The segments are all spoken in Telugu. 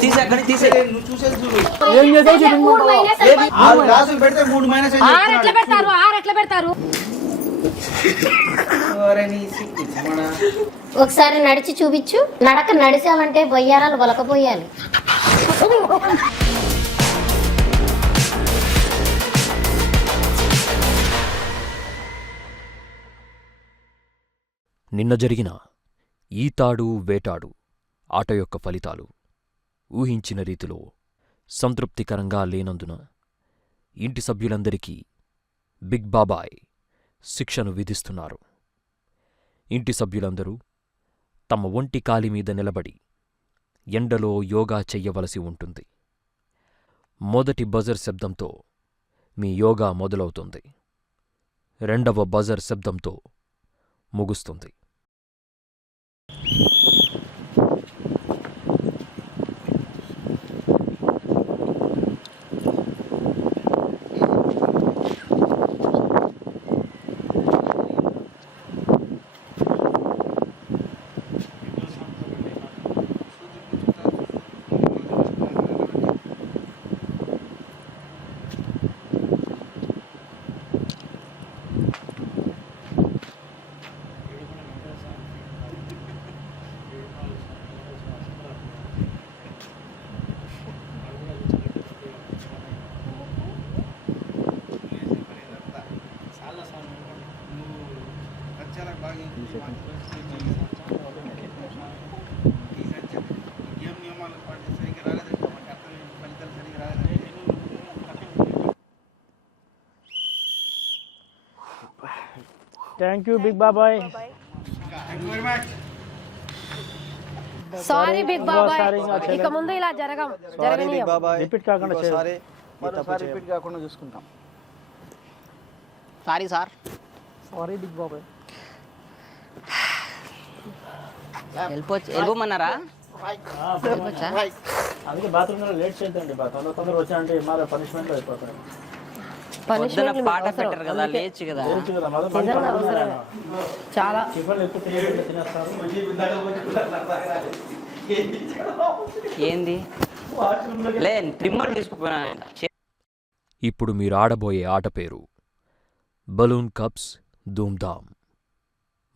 తీసి అక్కడ తీసే నువ్వు చూసేది చూడు ఏం చేసావు ఆరు గ్లాసులు పెడితే మూడు మైనస్ ఆరు ఎట్లా పెడతారు ఆరు ఎట్లా పెడతారు ఒకసారి నడిచి చూపించు. నడక నడిచామంటే బొయ్యారాలు వలకపోయాలి. నిన్న జరిగిన ఈతాడు వేటాడు ఆట యొక్క ఫలితాలు. ఊహించిన రీతిలో సంతృప్తికరంగా లేనందున ఇంటి సభ్యులందరికీ బిగ్ బాబాయ్ శిక్షను విధిస్తున్నారు. ఇంటి సభ్యులందరూ తమ ఒంటి కాలి మీద నిలబడి ఎండలో యోగా చెయ్యవలసి ఉంటుంది. మొదటి బజర్ శబ్దంతో మీ యోగా మొదలవుతుంది. రెండవ బజర్ శబ్దంతో ముగుస్తుంది. Thank you big Babai sorry big Babai ఇంకా. ముందు ఇలా జరగం జరగనీయం. రిపీట్ కాకుండా చేయాలి. మరోసారి రిపీట్ కాకుండా చూసుకుంటాం. సారీ సార్ సారీ బిగ్ బాబాయ్ వెళ్ళిపోవచ్చు. వెళ్ళిపోమన్నారా? అందుకే బాత్రూమ్ లేట్ చేద్దండి బా. తొందర తొందర వచ్చానంటే మాలో పనిష్మెంట్ అయిపోతాయి. పొద్దున పాట పెట్టారు కదా లేచి కదా. చాలా. ఏంది? లే ట్రిమ్మర్ తీసుకుపోయినా. ఇప్పుడు మీరు ఆడబోయే ఆట పేరు. బలూన్ కప్స్ ధూమ్ధామ్.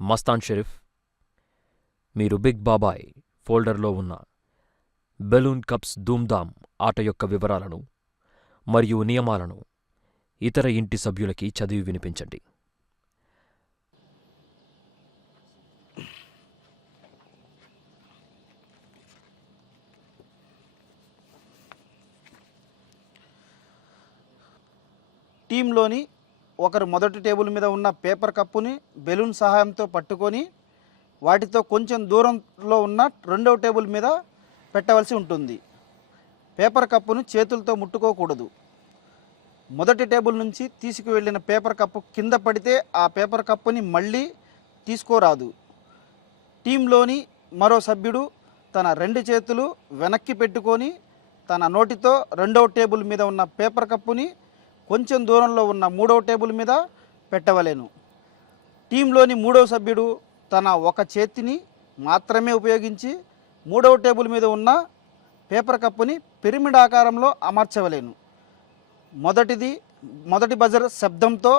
మస్తాన్ షరీఫ్ మీరు బిగ్ బాబాయ్ ఫోల్డర్లో ఉన్న బెలూన్ కప్స్ ధూమ్ధామ్ ఆట యొక్క వివరాలను మరియు నియమాలను ఇతర ఇంటి సభ్యులకి చదివి వినిపించండి. టీంలోని ఒకరు మొదటి టేబుల్ మీద ఉన్న పేపర్ కప్పుని బెలూన్ సహాయంతో పట్టుకొని వాటితో కొంచెం దూరంలో ఉన్న రెండవ టేబుల్ మీద పెట్టవలసి ఉంటుంది. పేపర్ కప్పును చేతులతో ముట్టుకోకూడదు. మొదటి టేబుల్ నుంచి తీసుకువెళ్ళిన పేపర్ కప్పు కింద పడితే ఆ పేపర్ కప్పుని మళ్ళీ తీసుకోరాదు. టీంలోని మరో సభ్యుడు తన రెండు చేతులు వెనక్కి పెట్టుకొని తన నోటితో రెండవ టేబుల్ మీద ఉన్న పేపర్ కప్పుని కొంచెం దూరంలో ఉన్న మూడవ టేబుల్ మీద పెట్టవలేను. టీంలోని మూడవ సభ్యుడు తన ఒక చేతిని మాత్రమే ఉపయోగించి మూడవ టేబుల్ మీద ఉన్న పేపర్ కప్పుని పిరమిడ్ ఆకారంలో అమర్చవలేను. మొదటిది మొదటి బజర్ శబ్దంతో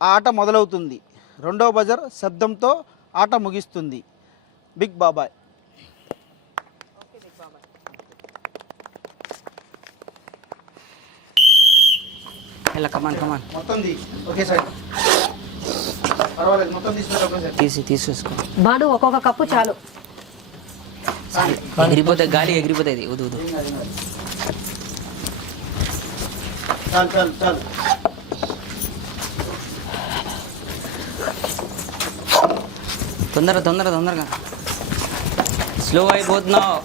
ఆ ఆట మొదలవుతుంది. రెండవ బజర్ శబ్దంతో ఆట ముగిస్తుంది. బిగ్ బాబాయ్ ఇలా కమాన్ కమాన్ మొత్తం తీ ఒకేసారి పర్వాలేదు మొత్తం తీసుకుంటే ఒకేసారి తీసి తీసేసుకో. బాడు ఒక్కొక్క కప్పు చాలు. ఎగిరిపోతే గాలి ఎగిరిపోతుంది. ఉదు ఉదు చాలు చాలు చాలు తొందర తొందర తొందరగా slow అయిపోతున్నావు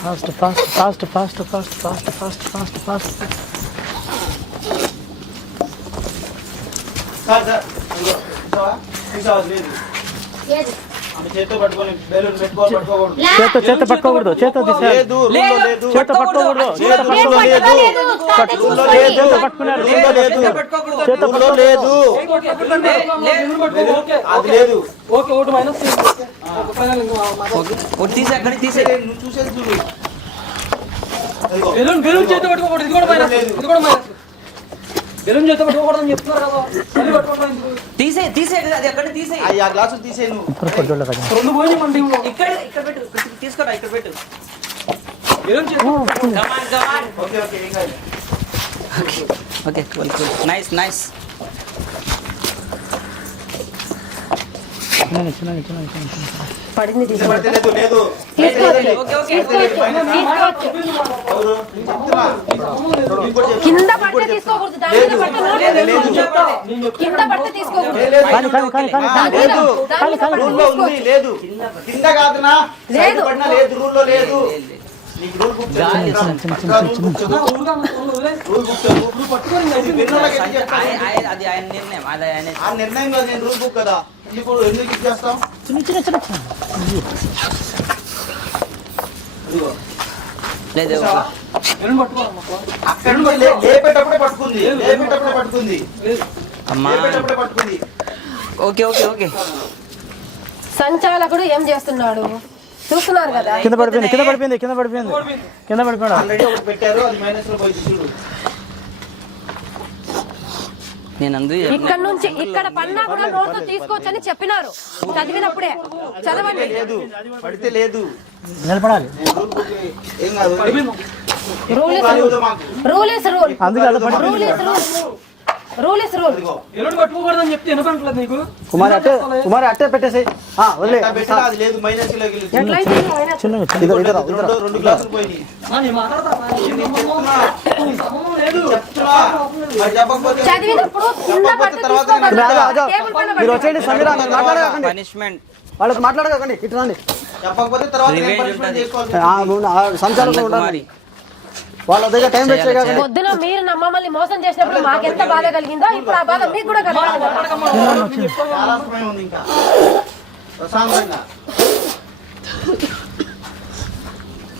fast fast fast fast fast fast fast fast fast sir sir చూసావా? చూసావా? లేదు బెలూన్ పెట్టుకో పట్టుకోకూడదు చేత్తో చేత్తో పట్టుకోకూడదు లేదు చేత్తో పట్టుకోకూడదు లేదు రూల్లో లేదు అది లేదు ఓకే ఒకటి మైనస్ ఒకటి తీసి అక్కడ తీసే నువ్వు చూసేది బెలూన్ చేతి పట్టుకోకూడదు ఇది కూడా మైనస్ ఇది కూడా మైనస్ బెలూన్ చేతి పట్టుకోకూడదు అని చెప్తున్నారు కదా మళ్ళీ పట్టుకోవడం? తీసే తీసే అది అక్కడ తీసే ఆ ఆ గ్లాసులు తీసేయి నువ్వు. రెండు పోయి మన టీంలో ఇక్కడ ఇక్కడ పెట్టు తీసుకోరా ఇక్కడ పెట్టు. బెలూన్ ఓకే నైస్ నైస్ చెప్పు. కింద పడితే తీసుకోకూడదు. దాని మీద పడితే నోట్ లేదు. కింద పడితే తీసుకోకూడదు. లేదు. రూల్లో ఉంది లేదు. కింద కాదునా? రూల్లో అది. ఆయన- ఆయన- అది ఆయన నిర్ణయం అది ఆయన ఆ నిర్ణయం కాదు నేను రూల్ బుక్ కదా. ఎందుకు ఎందుకు ఇచ్చేస్తాం ఇదిగో. లేదు చూసావా? బెలూన్ పట్టుకోవాలమ్మా. అక్కడ నుంచి లే- లేపేటప్పుడే పట్టుకుంది లేపేటప్పుడే పట్టుకుంది అమ్మా లేపేటప్పుడే పట్టుకుంది ఓకే ఓకే ఓకే సంచాలకుడు ఏం చేస్తున్నాడు? చూస్తున్నారు కదా? కింద పడిపోయింది కింద పడిపోయింది కింద పడిపోయింది. కింద పడిపోయాడు ఆల్రెడీ ఒకటి పెట్టారు అది మైనస్లో పోయింది చూడు. నేను అందుకు చెప్పిన. ఇక్కడ నుంచి ఇక్కడ పడినా కూడా నోట్తో తీసుకోవచ్చని చెప్పినారు. చదివినప్పుడే. చదవండి. లేదు పడితే లేదు. నిలబడాలి. Rule rule rule. Rule is rule. Rule is rule rule is rule ఇదిగో. బెలూన్ పట్టుకోకూడదు అని చెప్తే ఎందుకంటలేదు నీకు? కుమారి అట్టే కుమారి అట్టే పెట్టేసి వదిలే. ఎట్లా పెట్టినా అది లేదు మైనస్లోకి వెళ్ళింది. ఎట్లయితే ఆయన చిన్న ఇద్దరు ఇద్దరు రెండు రెండు గ్లాసులు పోయినాయి. నా నీ మాట్లాడతా. నేను చెప్తున్నా సంబంధం లేదు. చెప్తున్నా. మరి చెప్పకపోతే చదివినప్పుడు తర్వాత వచ్చేయండి సమీరా మాట్లాడకండి. పనిష్మెంట్ వాళ్ళతో మాట్లాడకండి ఇటు రండి చెప్పకపోతే తర్వాత నేను ఉండాలి. వాళ్ళ దగ్గర టైం వేస్ట్ చేయకండి పొద్దున మీరు నా మమ్మల్ని మోసం చేసినప్పుడు మాకెంత బాధ కలిగిందో ఇప్పుడు ఆ బాధ మీకు కూడా కలగాలి.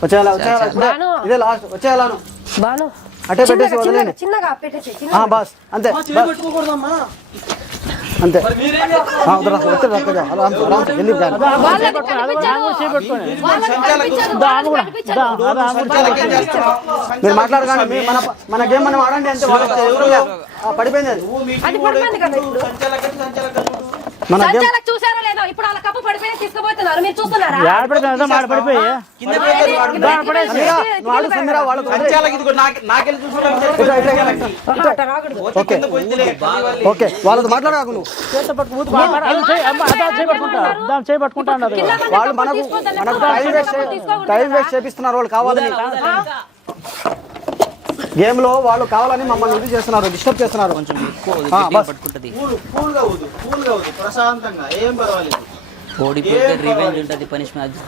వచ్చేయాలా వచ్చేయాలా. ఇదే లాస్ట్ వచ్చేయాలను. బాను. పెట్టేసి చిన్నగా, పెట్టేసి. బాస్ అంతే అంతే. మరి మాట్లాడకండి మీ- మన మన గేమ్ మనం ఆడండి అంతే పడిపోయింది సంచాలకి చూసారో లేదో ఇప్పుడు వాళ్ళ కప్పు పడిపోయి తీసుకుపోతున్నారు మీరు చూస్తున్నారా ఓకే వాళ్ళతో మాట్లాడకు నువ్వు వాళ్ళు మనకు. టైం. వేస్ట్ చేపిస్తున్నారు వాళ్ళు కావాలని గేమ్లో వాళ్ళు కావాలని మమ్మల్ని ఇది చేస్తున్నారు డిస్టర్బ్ చేస్తున్నారు కొంచెం. ఎక్కువ ఆ, గట్టిగా బస్. పట్టుకుంటది. కూల్ కూల్గా ఊదు కూల్గా ఊదు ప్రశాంతంగా ఏం పర్వాలేదు ఓడిపోతే రివెంజ్ ఉంటుంది పనిష్మెంట్ అది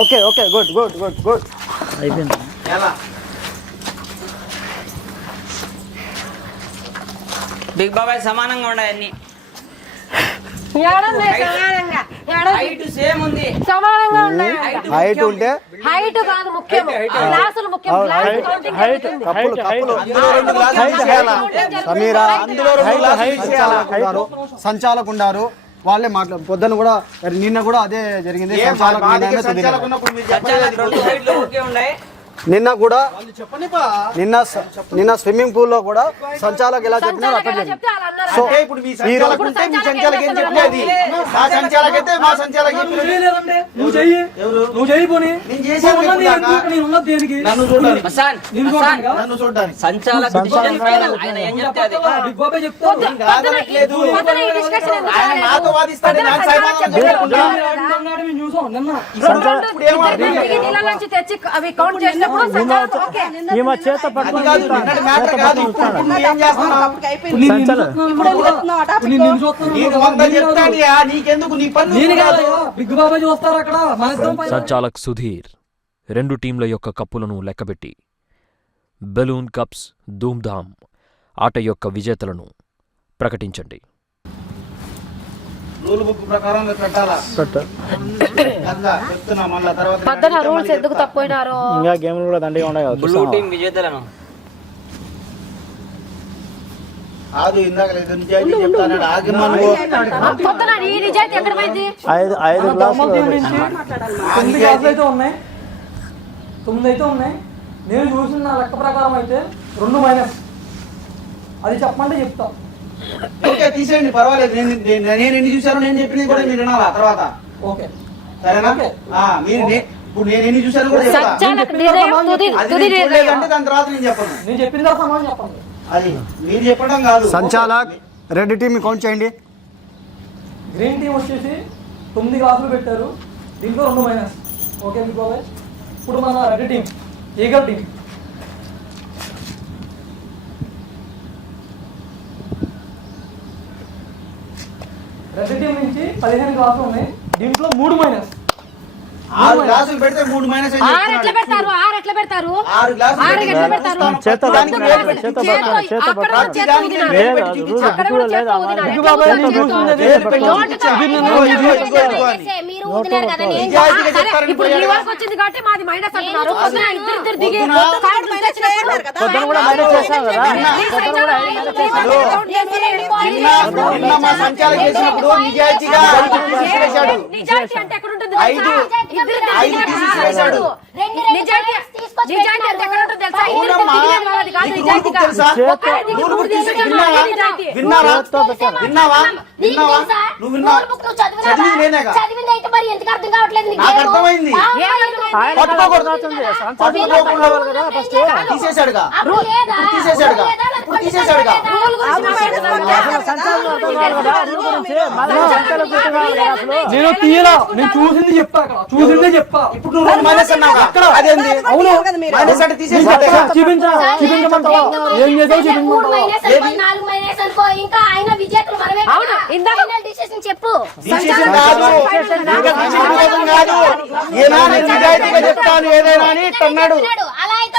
okay okay good good good good. అయిపోయింది? ఎలా? బిగ్ బాబాయ్ సమానంగా ఉన్నాయి అన్ని. సమానంగా? హైట్ సేమ్ ఉంది. సమానంగా ఉన్నాయి హైట్ ఉంటే? హైట్ కాదు ముఖ్యం. క్లాసులు ముఖ్యం క్లాస్ కౌంటింగ్ జరుగుతుంది. కప్పులు కప్పులు. అందులో రెండు గ్లాసులు తీసేయాలా? సమీరా అందులో రెండు గ్లాసులు తీసేయాలా? సంచాలకు ఉన్నారు. వాళ్ళే మాట్లాడు పొద్దున కూడా నిన్న కూడా అదే జరిగింది. సంచాలక నిన్న కూడా నిన్న నిన్న స్విమ్మింగ్ పూల్లో కూడా సంచాలకు ఎలా చెప్పినారు అక్కడ సో ఇప్పుడు మీ సంచాలకు ఏం చెప్పలేదు మా సంచాలకు అయితే మా సంచాలకు నువ్వు చెయ్యి నువ్వు చెయ్యి పోనీ. నేను? నేను దేనికి? నన్ను చూడాలి? నన్ను సంచాలక. ఆయన ఏం చెప్తే అది? బిగ్ ఆయన? నాతో వాదిస్తాడు. నాకు నిన్న. తెచ్చి అవి కౌంట్ సంచాలక్ సుధీర్ రెండు టీంల యొక్క కప్పులను లెక్కబెట్టి బెలూన్ కప్స్ ధూమ్ధామ్ ఆట యొక్క విజేతలను ప్రకటించండి. రూల్ బుక్ ప్రకారం పెట్టాలా అట్లా చెప్తున్నా మళ్ళా తర్వాత మధ్యన రూల్స్ ఎందుకు తప్పినారో ఇంకా గేమ్లు కూడా దండిగా ఉన్నాయి కదా బ్లూ టీం విజేతలను కాదు ఇందాక నిజాయితీ చెప్తాను ఐదు ఐదు తొమ్మిది గ్లాసులు అయితే ఉన్నాయి. తొమ్మిది అయితే ఉన్నాయి. నేను చూసిన నా లెక్క ప్రకారం అయితే రెండు మైనస్ అది చెప్పమంటే చెప్తా. ఓకే తీసేయండి పర్వాలేదు. నేను నేను నేను ఎన్ని చూశాను నేను చెప్పింది కూడా మీరు వినాలా తర్వాత? ఓకే. సరేనా? ఆ, మీరు ఇప్పుడు నేను ఎన్ని చూశాను కూడా చెప్తా. సంచాలక నిర్ణయం తుది అది తుది మీరు నిర్ణయం చూడలేదంటే దాని తర్వాత నేను చెప్పను. నేను చెప్పిన తర్వాత అది మీరు చెప్పడం కాదు. సంచాలక్ రెడ్ టీమ్ కౌంట్ చేయండి. గ్రీన్ టీం వచ్చేసి తొమ్మిది గ్లాసులు పెట్టారు. దీంట్లో రెండు మైనస్ ఓకే ఇప్పుడు మన red team eagle team red team నుంచి పదిహేను గ్లాసులు ఉన్నాయి. దీంట్లో మూడు మైనస్. ఆరు గ్లాసులు పెడితే మూడు మైనస్ ఆరు ఎట్లా. పెడతారు ఆరు ఎట్లా పెడతారు ఆరు గ్లాసులు ఎట్లా పెడతారు చేత్తో దానికి వేలు పెట్టి పట్టుకోండి. కూడా చేత్తో దానికి లేదు, పెట్టి. అక్కడ కూడా అమ్మా. ఊదినారు. ఎట్లా బాబాయ్? నేను చూపించాలి. ఇది పెట్టుకోవాలి. మీరు ఊదినారు కదా నేను సరే, ఇప్పుడు కదా. వరకు వచ్చింది కాబట్టి మాది మైనస్ అంటున్నారు పొద్దున ఇద్దరు ఇద్దరు దిగి పొద్దున- కార్డు మైనస్ వచ్చినప్పుడు పొద్దున కూడా మైనస్ చేస్తాం కదా మీ సంచాలకులు నిన్న నిన్న మా సంచాలకులు చేసినప్పుడు నిజాయితీగా నిజాయితీ అంటే ఎక్కడ ఉంటుంది ఐదు ఐదు తీసి తీసేసారు, విన్నావా? విన్నావా? నువ్వు చదివి నీకు? అర్థమైంది. పట్టుకోకూడదు పట్టుకోకుండా. తీసేశాడుగా. తీసేశాడుగా? ఇప్పుడు తీసేశాడుగా. నేను తీయలా. నేను చూసింది చెప్పా అక్కడ. చూసిందే చెప్పా. ఇప్పుడు నువ్వు రెండు మైనస్ అన్నావు అదేంది? అవును. మైనస్ అంటే తీసేసాడు చూపించా చూపించమంటావా? ఏం చేసావు చూపించమంటావా? ఇంకా ఆయన విజేతలు మనమే. అవును, ఇందాక- చెప్పు. కాదు. కాదు. ఏనా నిజాయితీగా చెప్తాను ఏదైనా అని అన్నాడు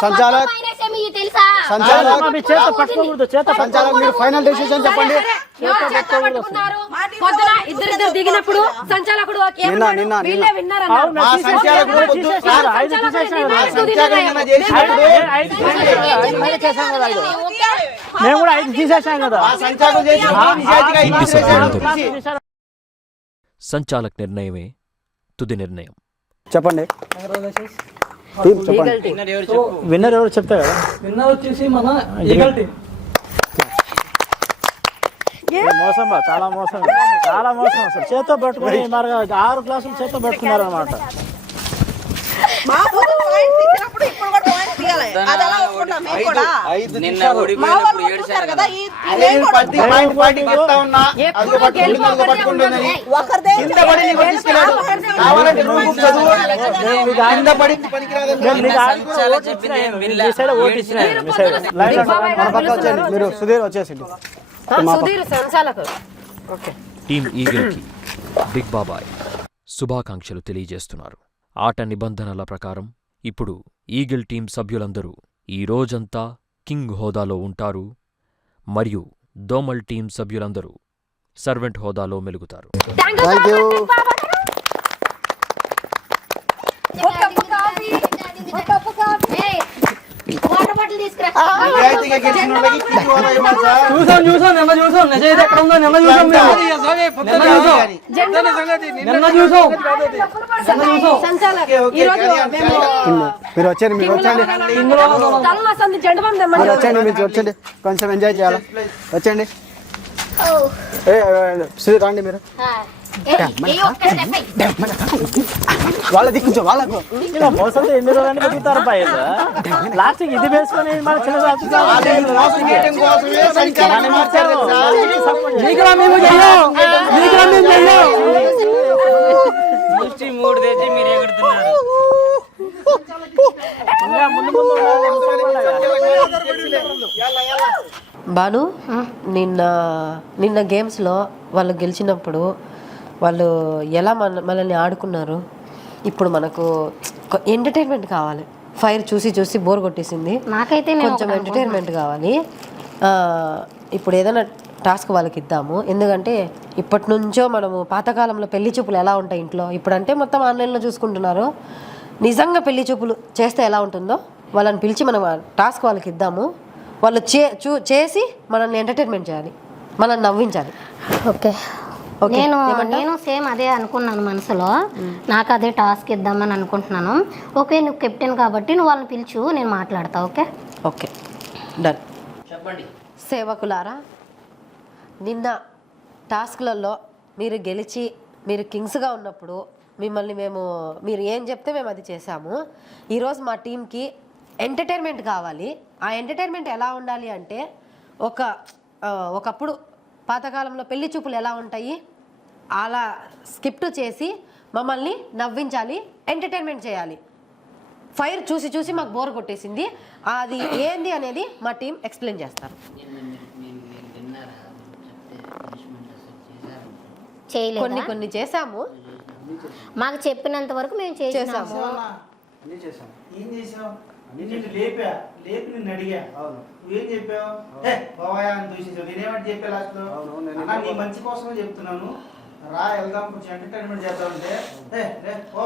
సంచాలక్. మొత్తం మైనస్ ఏమి తెలుసా సంచాలక్ చేత పట్టుకోకూడదు చేత సంచాలక్ మీరు ఫైనల్ డెసిషన్ చెప్పండి. ఎవరు చేత పట్టుకున్నారు? పొద్దున ఇద్దరు ఇద్దరు దిగినప్పుడు సంచాలకుడు ఏమన్నాడు? నిన్న, నిన్న. వీళ్ళే విన్నారన్నారు. మా సంచాలకుడు పొద్దు సంచాలకుడు మా నిర్ణయం సంచాలకుడు నిన్న చేసినప్పుడు మేము కూడా ఐదు తీసేసాం కదా. మా సంచాలకుడు చేసినప్పుడు నిజాయితీగా ఐదు తీసేశాడు తీసి. సంచాలక్ నిర్ణయమే తుది నిర్ణయం. చెప్పండి. టీం చెప్పండి. విన్నర్ ఎవరు చెప్తా కదా? విన్నర్ వచ్చేసి మన ఈగల్ టీం ఏ? మోసం బా చాలా మోసం. చాలా మోసం అసలు. చేత్తో పట్టుకొని మరి ఆరు క్లాసులు చేత్తో పట్టుకున్నారు అనమాట అది ఎలా ఒప్పుకుంటాం? కూడా. నిన్న మా వాళ్ళు ఒప్పుకుంటారు కదా ఈ నేను ఒకరిదే మీరు సుధీర్ వచ్చేసింది ఆ, సుధీర్ సంచాలకుడు ఓకే. టీం ఈగిల్కి బిగ్ బాబాయ్ శుభాకాంక్షలు తెలియజేస్తున్నారు. ఆట నిబంధనల ప్రకారం ఇప్పుడు ఈగిల్ టీం సభ్యులందరూ ఈ రోజంతా కింగ్ హోదాలో ఉంటారు. మరియు దోమల్ టీం సభ్యులందరూ సర్వెంట్ హోదాలో మెలుగుతారు. థ్యాంక్ యూ వాటర్ బాటిల్ తీసుకురా నిజాయితీగా గెలిచిన వాళ్ళకి కింది వాళ్ళ ఇవ్వాలి సార్. చూసాం చూసాం నిన్న చూసాం. నిజాయితీ ఎక్కడ ఉందో నిన్న చూసాం మేము. నిన్న చూసాం. నిన్న చూసాం. మీరు వచ్చేయండి మీరు మీరు వచ్చేయండి మీరు వచ్చేయండి. కొంచెం ఎంజాయ్ చేయాలి. సుధీర్ రండి మీరు. వాళ్ళ దిక్కు వాళ్ళకు. ఇలా ఎన్ని రోజులు బతుకుతారు పై లాస్ట్ ఇది వేసుకొని మన చిన్న మూడు తెచ్చి మీరు బాను నిన్న నిన్న గేమ్స్లో వాళ్ళు గెలిచినప్పుడు వాళ్ళు ఎలా మన మనల్ని ఆడుకున్నారు? ఇప్పుడు మనకు ఎంటర్టైన్మెంట్ కావాలి. ఫైర్ చూసి చూసి బోర్ కొట్టేసింది. నాకైతే కొంచెం ఎంటర్టైన్మెంట్ కావాలి. ఇప్పుడు ఏదైనా టాస్క్ వాళ్ళకి ఇద్దాము. ఎందుకంటే ఇప్పటి నుంచో మనము పాతకాలంలో పెళ్ళి చూపులు ఎలా ఉంటాయి ఇంట్లో? ఇప్పుడంటే మొత్తం ఆన్లైన్లో చూసుకుంటున్నారు. నిజంగా పెళ్ళి చూపులు చేస్తే ఎలా ఉంటుందో వాళ్ళని పిలిచి మనం టాస్క్ వాళ్ళకి ఇద్దాము. వాళ్ళు చే చూ చేసి మనల్ని ఎంటర్టైన్మెంట్ చేయాలి. మనల్ని నవ్వించాలి. ఓకే, నేను? నేను సేమ్ అదే అనుకున్నాను మనసులో. నాకు అదే టాస్క్ ఇద్దామని అనుకుంటున్నాను. ఓకే నువ్వు కెప్టెన్ కాబట్టి నువ్వు వాళ్ళని పిలుచు నేను మాట్లాడతా ఓకే? ఓకే. డన్. చెప్పండి. సేవకులారా నిన్న టాస్క్లలో మీరు గెలిచి మీరు కింగ్స్గా ఉన్నప్పుడు మిమ్మల్ని మేము మీరు ఏం చెప్తే మేము అది చేసాము ఈరోజు మా టీంకి ఎంటర్టైన్మెంట్ కావాలి. ఆ ఎంటర్టైన్మెంట్ ఎలా ఉండాలి అంటే ఒక ఒకప్పుడు పాతకాలంలో పెళ్ళి చూపులు ఎలా ఉంటాయి? అలా స్కిప్ట్ చేసి మమ్మల్ని నవ్వించాలి ఎంటర్టైన్మెంట్ చేయాలి. ఫైర్ చూసి చూసి మాకు బోర్ కొట్టేసింది. అది ఏంది అనేది మా టీం ఎక్స్ప్లెయిన్ చేస్తారు. కొన్ని కొన్ని చేసాము మాకు చెప్పినంత వరకు మేము చేసాము నిన్ను లేపా లేపి నిన్ను అడిగా. అవును. నువ్వేం చెప్పావు? ఏ బాబాయ్ అని చూసేసావు. నేనేమంటే చెప్పా లాస్ట్లో? అన్నా, నీ మంచి కోసమే చెప్తున్నాను. రా వెళ్దాం కొంచెం ఎంటర్టైన్మెంట్ చేద్దామంటే ఏ రే ఓ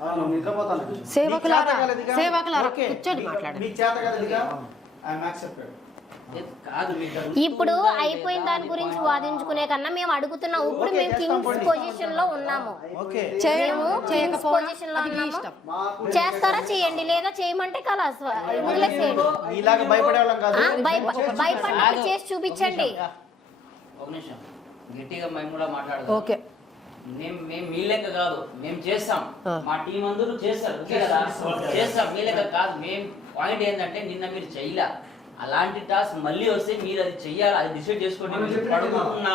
అవును నిద్రపోతాను. సేవకులారా? సేవకులారా, మీకు- మాట్లాడండి. మీకు చేత కలదిగా ఐఎమ్ యాక్సెప్టెడ్. ఇప్పుడు అయిపోయిన దాని గురించి వాదించుకునే కన్నా మేము అడుగుతున్నాం ఇప్పుడు మేము కింగ్స్ పొజిషన్లో ఉన్నాము. మేము కింగ్స్ పొజిషన్లో. చేస్తారా చేయండి లేదా చేయమంటే కలాస్ భయపడినప్పుడు చేసి చూపించండి. ఒక నిమిషం. గట్టిగా మేము కూడా మాట్లాడదాం. ఓకే. మేము మేము మీ లెక్క కాదు. మేము చేస్తాం. ఆ. మా టీం అందరూ చేస్తారు. ఓకే కదా? చేస్తాం. మీ లెక్క కాదు. మేము పాయింట్ ఏంటంటే నిన్న మీరు చెయ్యలే అలాంటి టాస్క్ మళ్ళీ వస్తే మీరు అది చెయ్యాలి అది డిసైడ్ చేసుకోండి. పడుకుంటున్నా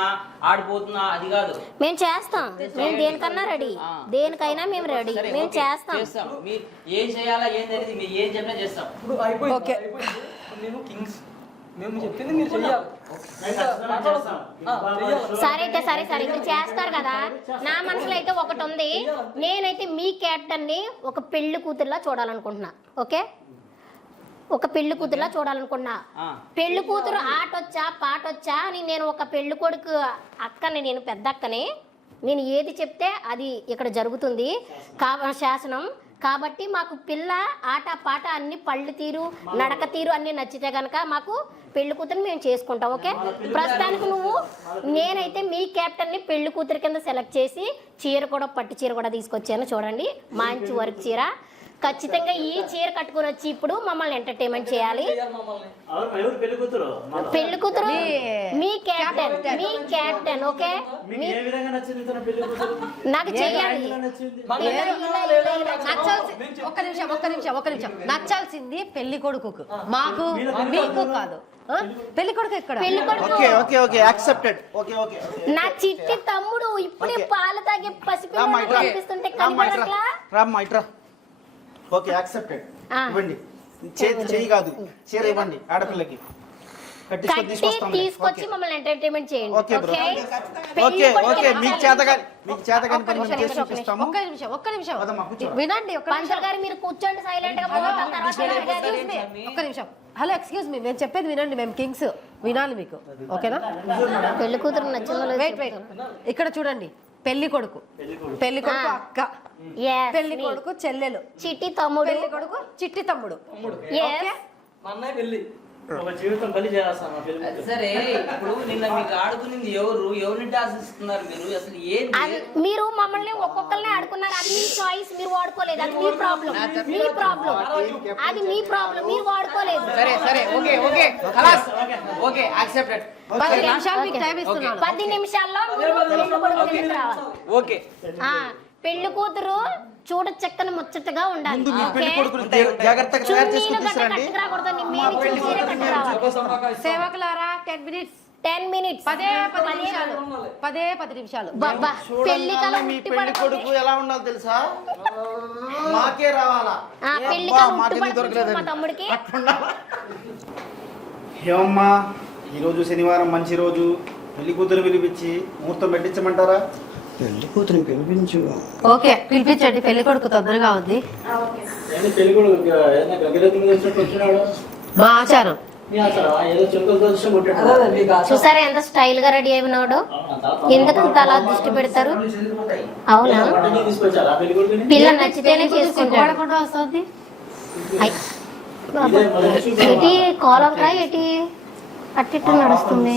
ఆడిపోతున్నా అది కాదు. మేము చేస్తాం. మేము దేనికన్నా రెడీ. దేనికైనా మేము రెడీ. సరే, మేము చేస్తాం. చేస్తాం. మీరు ఏం చేయాలా ఏం తెలియదు మీరు ఏం చెప్పినా చేస్తాం. ఇప్పుడు అయిపోయింది. ఓకే. మేము కింగ్స్ మేము చెప్పింది మీరు చెయ్యాలి. సరే అయితే సరే సరే. మీరు చేస్తారు కదా. నా మనసులో అయితే ఒకటి ఉంది. నేనైతే మీ క్యాప్టెన్ని ఒక పెళ్ళి కూతురులా చూడాలనుకుంటున్నా. ఓకే? ఒక పెళ్ళి కూతురులా చూడాలనుకుంటున్నా ఆ. పెళ్ళి కూతురు ఆట వచ్చా పాట వచ్చా అని నేను ఒక పెళ్ళి కొడుకు అక్కని నేను పెద్ద అక్కని నేను ఏది చెప్తే అది ఇక్కడ జరుగుతుంది. కా శాసనం. కాబట్టి మాకు పిల్ల ఆట పాట అన్ని పళ్ళు తీరు నడక తీరు అన్ని నచ్చితే కనుక మాకు పెళ్ళి కూతురు మేము చేసుకుంటాం ఓకే? ప్రస్తుతానికి నువ్వు నేనైతే మీ కెప్టెన్ని పెళ్ళి కూతురు కింద సెలెక్ట్ చేసి చీర కూడా పట్టు చీర కూడా తీసుకొచ్చాను. చూడండి మంచి వర్క్ చీర. ఖచ్చితంగా ఈ చీర కట్టుకొని వచ్చి ఇప్పుడు మమ్మల్ని ఎంటర్టైన్మెంట్ చేయాలి. పెళ్ళి కూతురు? మీ క్యాప్టెన్ మీ క్యాప్టెన్ ఓకే మీకు ఏ విధంగా నచ్చింది తన పెళ్ళి కూతురు? నాకు చెయ్యాలి. ఒక్క నిమిషం ఒక్క నిమిషం ఒక్క నిమిషం. నచ్చాల్సింది పెళ్ళి కొడుకుకు. మాకు మీకు కాదు? పెళ్ళి కొడుకు ఎక్కడ? పెళ్ళి కొడుకు. Okay okay okay accepted okay okay నా చిట్టి తమ్ముడు ఇప్పుడే. పాలు తాగే పసిపిల్లలు ఇట్రా. కనిపిస్తుంటే రామ్మా ఇట్రా. Okay accepted. ఇవ్వండి. చేతి చేయి కాదు. చీర ఇవ్వండి. ఆడపిల్లకి. తీసుకొచ్చి మమ్మల్ని ఎంటర్టైన్మెంట్ చేయండి. Okay okay? ఓకే మీకు మీకు చూపిస్తాము ఒక్క నిమిషం ఒక్క నిమిషం. వినండి పంచర్ గారు మీరు కూర్చోండి సైలెంట్గా ఒక్క నిమిషం. హలో ఎక్స్క్యూజ్ మీ మేము చెప్పేది వినండి మేము కింగ్స్. వినాలి మీకు. ఓకేనా? పెళ్ళి కూతురు నచ్చిందో వెయిట్ వెయిట్ ఇక్కడ చూడండి. పెళ్ళి కొడుకు. పెళ్ళి కొడుకు. అక్క. పెళ్ళి. కొడుకు చెల్లెలు. చిట్టి తమ్ముడు. పెళ్ళి కొడుకు చిట్టి తమ్ముడు. పెళ్ళి. ఒక జీవితం బలి చేస్తాను. సరే ఇప్పుడు నిన్న మీకు ఆడుకునింది ఎవరు? ఎవరిని టాస్ ఇస్తున్నారు మీరు? అసలు మమ్మల్ని ఒక్కొక్కరిని ఆడుకున్నారు. అది మీ చాయిస్ మీరు వాడుకోలేదు. అది మీ ప్రాబ్లం మీ ప్రాబ్లం అది మీ ప్రాబ్లం మీరు వాడుకోలేదు. సరే సరే. Okay okay. ఖలాస్ ఓకే యాక్సెప్టెడ్ పది నిమిషాలు మీకు టైం ఇస్తున్నాను. పది నిమిషాల్లో ఓకే. పెళ్ళి కూతురు చూడ చక్కని ముచ్చటగా ఉండాలి. ముందు మీ ఓకే? పెళ్ళి కొడుకుని జాగ్రత్తగా తయారు చున్నీలు చేసుకుని గట్ట తీసుకురండి. కట్టుకు రాకూడదు నీ మీద ఇచ్చిన చీర కట్టుకు రావాలి సేవకులారా టెన్ మినిట్స్. Ten minutes. పదే పది నిమిషాలు. పదే పది నిమిషాలు. బాబా పెళ్ళి చూడండి కల మీ ఉట్టి పెళ్ళి పడుతుంది కొడుకు ఎలా ఉండాలో తెలుసా? మాకే రావాలా? ఆ, పెళ్ళి అబ్బా, కల ఉట్టి మాకెందుకు పడుతుంది దొరకలేదని. మా తమ్ముడికి? ఏమమ్మా ఈరోజు శనివారం మంచి రోజు. పెళ్ళి కూతురు పిలిపించి ముహూర్తం పెట్టించమంటారా? పెళ్ళి కూతురిని పిలిపించు ఓకే పిలిపించండి. పెళ్ళి కొడుకు తొందరగా ఉంది. మా ఆచారం. చూసారా ఎంత స్టైల్గా రెడీ అయినాడు ఎందుకంత అలా దృష్టి పెడతారు? అవునా? పిల్ల నచ్చితేనే చేసుకుంటాడు. వస్తుంది. ఎటి కోలంకా ఎటి? అట్టిట్టు నడుస్తుంది.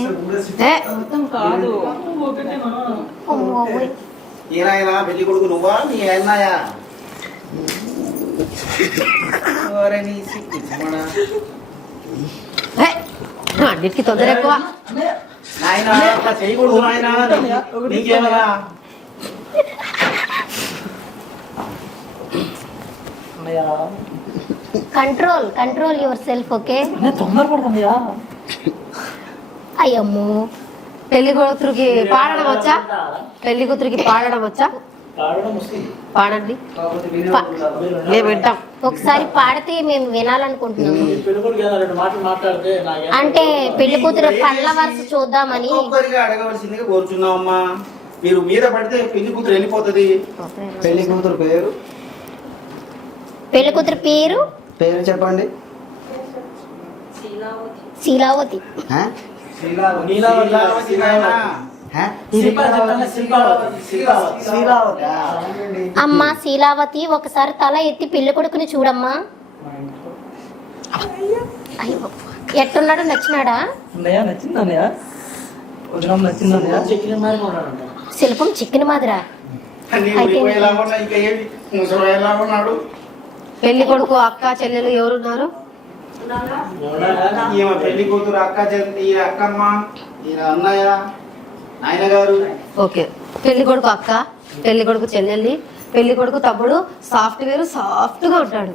పెళ్ళి కొడుకు నువ్వా? నీ అన్నాయా అన్నిటికీ తొందర ఎక్కువ. Control control yourself okay నేను తొందరపడుతుందయ్యా అయ్యమ్మో. పెళ్ళి కూతురికి పాడడం వచ్చా? పెళ్ళి కూతురికి పాడడం వచ్చా? పాడండి. మేము వింటాం. ఒకసారి పాడితే మేము వినాలనుకుంటున్నాము అంటే పెళ్ళి కూతురు పళ్ళ వరుస చూద్దామని. ఒక్కొక్కరిగా అడగవలసిందిగా కోరుచున్నామమ్మా మీరు మీద పడితే పెళ్ళి కూతురు వెళ్ళిపోతుంది పెళ్ళి కూతురు పేరు? పెళ్ళి కూతురు పేరు? పేరు చెప్పండి. శీలావతి. అమ్మ శీలావతి ఒకసారి తల ఎత్తి పెళ్ళి కొడుకుని చూడమ్మా. అయ్యో ఎట్టున్నాడు నచ్చినాడా? శిల్పం చిక్కిన మాదిరా పెళ్ళి కొడుకు అక్క చెల్లెలు ఎవరున్నారు? ఈమె పెళ్ళి కూతురు అక్క ఈ అక్కమ్మ ఈయన అన్నయ్య నాయన గారు ఓకే. పెళ్ళి కొడుకు అక్క పెళ్ళి కొడుకు చెల్లెల్ని పెళ్ళి కొడుకు తమ్ముడు సాఫ్ట్వేర్ సాఫ్ట్గా ఉంటాడు.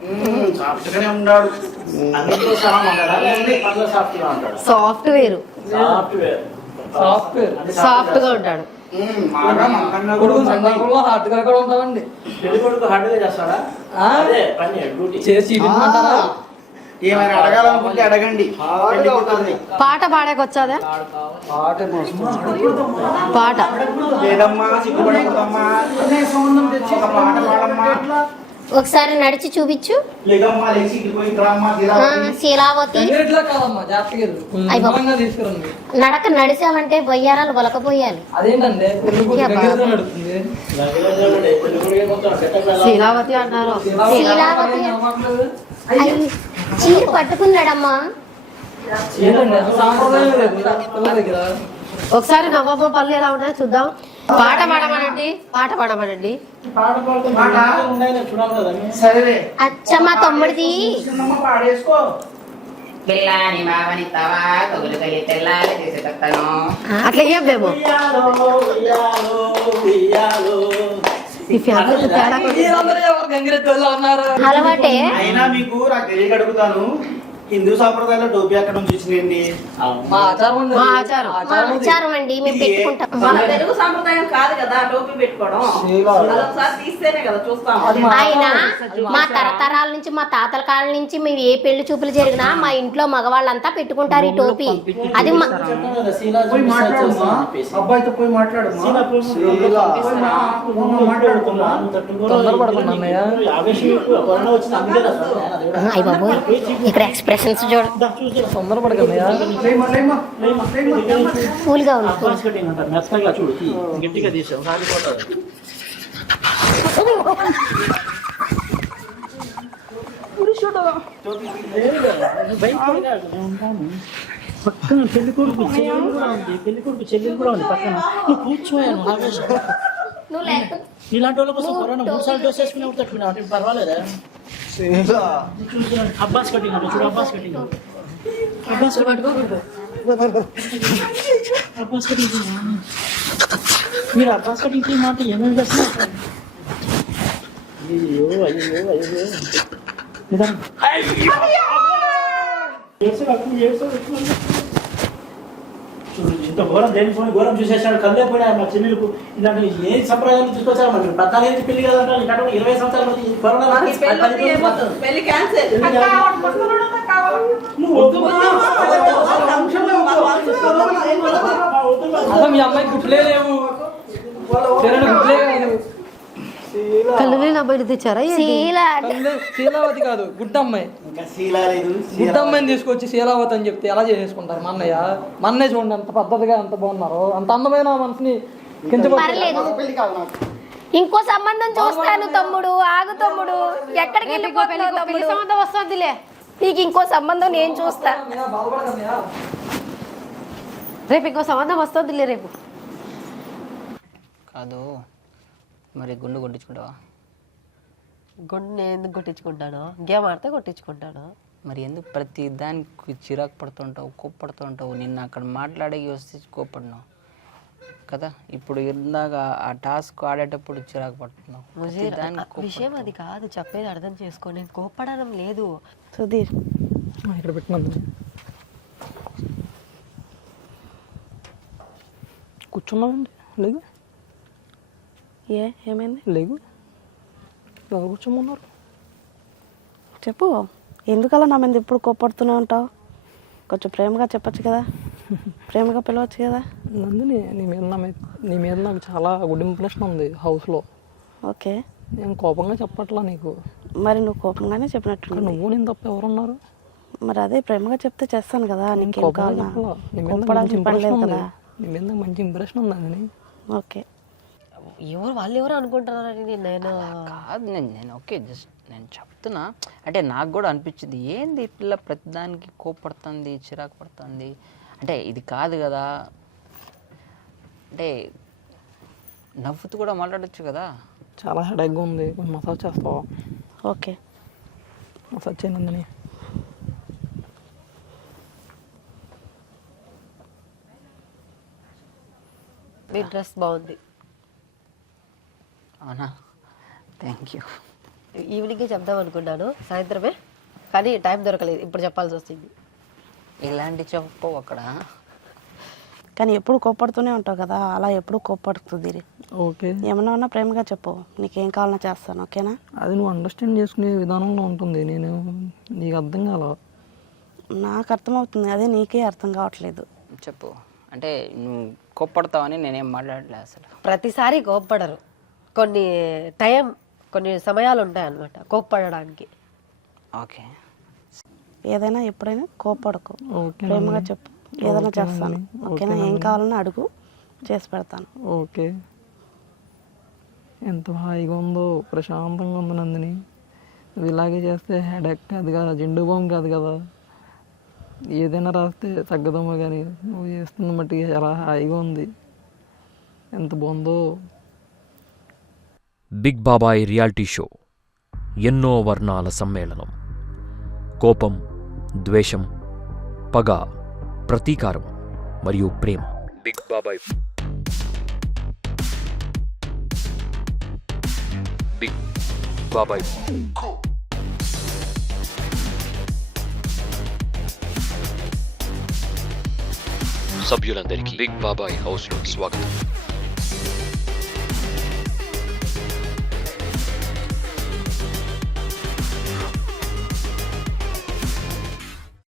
సాఫ్ట్వేర్ సాఫ్ట్వేర్ సాఫ్ట్వేర్ సాఫ్ట్గా ఉంటాడు. హార్ట్గా కూడా ఉంటామండి పెళ్ళి కొడుకు చేస్తాడా? చేసి ఏమైనా అడగాలనుకుంటే అడగండి. పాట పాడేకొచ్చాదా పాట లేదమ్మా పాట పాడమ్మా. ఒకసారి నడిచి చూపించు. శీలావతి. నడక నడిచామంటే బొయ్యారాలు బొలకపోయాలి శీలావతి అన్నారు. శీలావతి. చీర పట్టుకున్నాడమ్మా. ఒకసారి నవ్వమ్మ పళ్ళు ఎలా ఉన్నాయో చూద్దాం. పాట పాడమనండి పాట పాడమనండి. అచ్చమ్మ తమ్ముడిది. అట్లా ఏం అలవాటే. అయినా మీకు నాకు తెలియక అడుగుతాను. హిందూ సాంప్రదాయంలో టోపీ ఎక్కడ నుంచి వచ్చిందండి మా ఆచారం ఉంది. మా ఆచారం. మా ఆచారం ఉంది. ఆచారం అండి. మేము ఇది ఏ- పెట్టుకుంటాం. మన తెలుగు సాంప్రదాయం కాదు కదా టోపీ పెట్టుకోవడం. అదొకసారి తీస్తేనే కదా చూస్తాం అది మా ఆయన మా తరతరాల నుంచి మా తాతల కాలం నుంచి మేము ఏ పెళ్ళి చూపులు జరిగినా మా ఇంట్లో మగవాళ్ళంతా పెట్టుకుంటారు ఈ టోపీ. అది మా చెప్పాను కదా, శీలా పోయి చూపిస్తా మాట్లాడమ్మా. చేస్తా అని చెప్పేసి. అబ్బాయితో పోయి మాట్లాడమ్మా. శీలా పోయి శీలా. పంపిస్తా. నువ్వు మాట్లాడుతున్నా, నువ్వు తట్టుకోరా, తొందరపడకుండా అన్నయ్య. ఈ ఆవేశం ఎక్కువ, కరోనా వచ్చింది. అందుకే కదా. సార్, ఆయన దేవుడా. అయ్య బాబోయ్ ఇక్కడ ఎక్స్ప్రెషన్స్ చూడ దా, రా. ఉంది పక్కన పెళ్ళి కొడుకు చెల్లెలు కూడా ఉంది పెళ్ళి కొడుకు చెల్లెలు కూడా ఉంది పక్కన నువ్వు కూర్చోయాను ఆవేశం నువ్వు లేకపోతే ఇలాంటి వాళ్ళ కోసం కరోనా మూడు సార్లు డోస్ వేసుకుని తట్టుకున్నావు అంటే పర్వాలేదా చూస్తున్నాను అబ్బాస్ కటింగ్ అంటే చూడు Abbas cutting Abbas cutting Abbas cutting మీరు అబ్బాస్ కటింగ్ టీమ్ అంటే ఏమేమి చేస్తున్నారు అయ్యో అయ్యో అయ్యో నిదానం. ఇంత ఘోరం దేని పోయి ఘోరం చూసేసాడు కళ్ళే పోయినా మా చెల్లెలకు ఇలాంటి ఏ సంప్రదాయాలు తీసుకొచ్చారు మరి పద్నాలుగు ఏళ్ళకి పెళ్ళి కదంటే ఇక్కడ ఇరవై సంవత్సరాల మంది కరోనా? పెళ్ళి క్యాన్సిల్ నువ్వు మా. అమ్మాయి గుట్లే లేవు గుట్లే కళ్ళు తెచ్చారా? శీల. శీలావతి కాదు గుడ్డమ్మాయి. ఇంకా శీలా లేదు గుడ్డమ్మాయిని తీసుకొచ్చి శీలావతి అని చెప్తే ఎలా చేసేసుకుంటారు మా అన్నయ్య మా అన్నయ్య చూడండి అంత పద్ధతిగా ఎంత బాగున్నారు అంత అందమైన మనసుని ఇంకో సంబంధం చూస్తాను తమ్ముడు ఆగు తమ్ముడు. ఎక్కడికి తమ్ముడు? సంబంధం వస్తుందిలే. నీకు ఇంకో సంబంధం నేను చూస్తా. రేపు ఇంకో సంబంధం వస్తుందిలే రేపు. కాదు. మరి గుండు కొట్టించుకుంటావా? గుండె నేను ఎందుకు కొట్టించుకుంటాను? గేమ్ ఆడితే కొట్టించుకుంటాను. మరి ఎందుకు ప్రతి దానికి చిరాకు పడుతుంటావు కోప్పడుతుంటావు నిన్న అక్కడ మాట్లాడే వస్తే కోప్పడినావు కదా? ఇప్పుడు ఇందాక ఆ టాస్క్ ఆడేటప్పుడు చిరాకు పడుతున్నావు. విషయం అది కాదు చెప్పేది అర్థం చేసుకో నేను కోప్పడడం లేదు. సుధీర్. ఇక్కడ పెట్టినందు కూర్చున్నామండి లేగు ఏ ఏమైంది లేగు ఎవరు కూర్చోమన్నారు. చెప్పు. ఎందుకలా నా మీద ఎప్పుడు కోపడుతూనే ఉంటావు? కొంచెం ప్రేమగా చెప్పొచ్చు కదా. ప్రేమగా పిలవచ్చు కదా. నందిని నీ మీద నా మీద నీ మీద నాకు చాలా గుడ్ ఇంప్రెషన్ ఉంది హౌస్లో ఓకే. నేను కోపంగా చెప్పట్లా నీకు. మరి నువ్వు కోపంగానే చెప్పినట్టు నువ్వు నేను తప్ప ఎవరున్నారు? మరి అదే ప్రేమగా చెప్తే చేస్తాను కదా. నీకేం కోపడాల్సిన పని లేదు కదా. నీ మీద మంచి ఇంప్రెషన్ ఉంది ఓకే. ఎవరు వాళ్ళు ఎవరు అనుకుంటున్నారని నేను కాదు నేను నేను ఓకే జస్ట్ నేను చెప్తున్నా. అంటే నాకు కూడా అనిపించింది ఏంది ఈ పిల్ల ప్రతిదానికి కోపడుతుంది చిరాకు పడుతుంది? అంటే ఇది కాదు కదా. అంటే నవ్వుతూ కూడా మాట్లాడొచ్చు కదా. చాలా హెడేక్గా ఉంది. కొంచెం మసాజ్ చేస్తావా? ఓకే. మసాజ్ చేయి నందిని. మీ డ్రెస్ బాగుంది. అవునా? థ్యాంక్ యూ ఈవినింగే చెప్దాం అనుకున్నాను. సాయంత్రమే. కానీ టైం దొరకలేదు. ఇప్పుడు చెప్పాల్సి వస్తుంది. ఇలాంటి చెప్పవు అక్కడ? కానీ ఎప్పుడు కోపడుతూనే ఉంటావు కదా. అలా ఎప్పుడు కోపడుతుంది ఓకే. ఏమన్నా ఉన్నా ప్రేమగా చెప్పు. నీకేం కావాలన్నా చేస్తాను. ఓకేనా? అది నువ్వు అండర్స్టాండ్ చేసుకునే విధానంలో ఉంటుంది. నేను నీకు అర్థం కాల. నాకు అర్థమవుతుంది. అదే నీకే అర్థం కావట్లేదు. చెప్పు. అంటే నువ్వు కోప్పడతావని నేనేం మాట్లాడలే అసలు. ప్రతిసారి కోప్పడరు. కొన్ని టైం కొన్ని సమయాలు ఉంటాయి అన్నమాట కోప్పడడానికి. ఓకే. ఏదైనా ఎప్పుడైనా కోపడకు ఓకే ప్రేమగా చెప్పు. ఏదైనా చేస్తాను. ఓకేనా? ఏం కావాలన్నా అడుగు. చేసి పెడతాను. ఓకే. ఎంత హాయిగా ఉందో ప్రశాంతంగా ఉంది నందిని. నువ్వు ఇలాగే చేస్తే హెడేక్ కాదు కదా జెండు బామ్ కాదు కదా. ఏదైనా రాస్తే తగ్గదమ్మో కానీ నువ్వు చేస్తున్న మట్టికి చాలా హాయిగా ఉంది? ఎంత బాగుందో బిగ్ బాబాయ్ రియాలిటీ షో. ఎన్నో వర్ణాల సమ్మేళనం. కోపం ద్వేషం పగ ప్రతీకారం మరియు ప్రేమ. బిగ్ బాబాయ్ బిగ్ బాబాయ్ సభ్యులందరికీ బిగ్ బాబాయ్ హౌస్లోకి స్వాగతం.